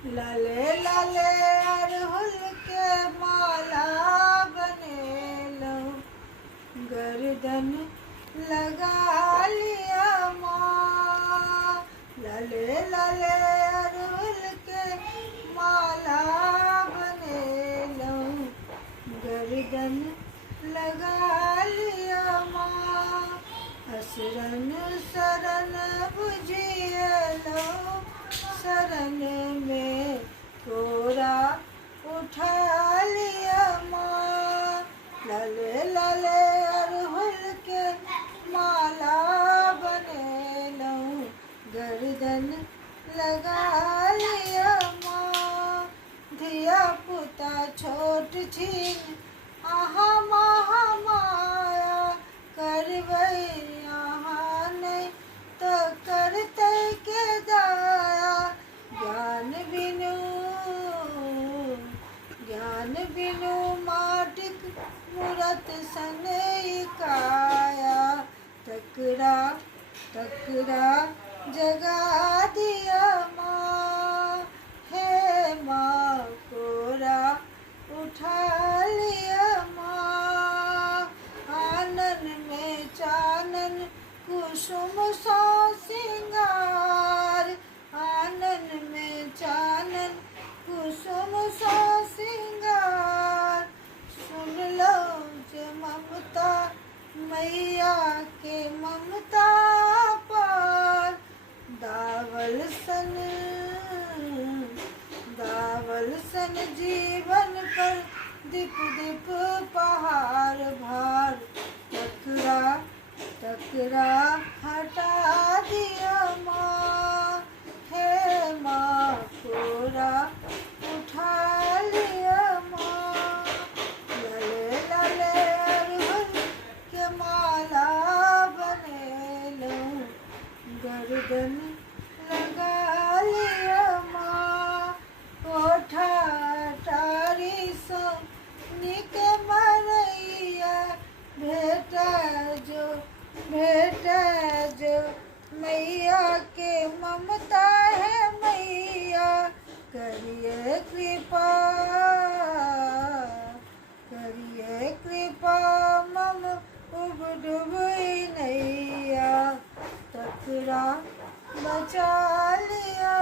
लाले लाले अड़हुल के माला बनेलो, गर्दन लगा लिया माँ। लाले लाले अड़हुल के माला बनेलो, गर्दन लगा लिया माँ। असरन शरण बुझियलो, शरण में तोरा उठा लिया माँ। लाले लाले अड़हुल के माला बनेलो, गर्दन लगा लिया माँ। धिया पुता छोट छीन आहा महा माया, करबै यहाँ नहीं तो करते के दाया। ज्ञान बिनु माटिक मूरत सन काया, तकरा तकरा जगा दिया माँ। हे माँ कोरा उठा लिया माँ। आनन में चानन कुसुम सा सिंगार, आनन में चानन कुसुम सा सिंगार। सुन लो जे ममता मैया के ममता पार। दावल सन जीवन पर दीप दीप पहाड़ भार, टकरा टकरा हटा दिया माँ। हे माँ कोरा उठा लिया माँ। लाले लाले अड़हुल के माला बनेलो, गर्दन लगा लिया माँ। कोठा टारी सो निक मरैया, भेटा जो मैया के ममता है मैया। करिए कृपा मम उब डूबी नैया, तकरा बचा लिया।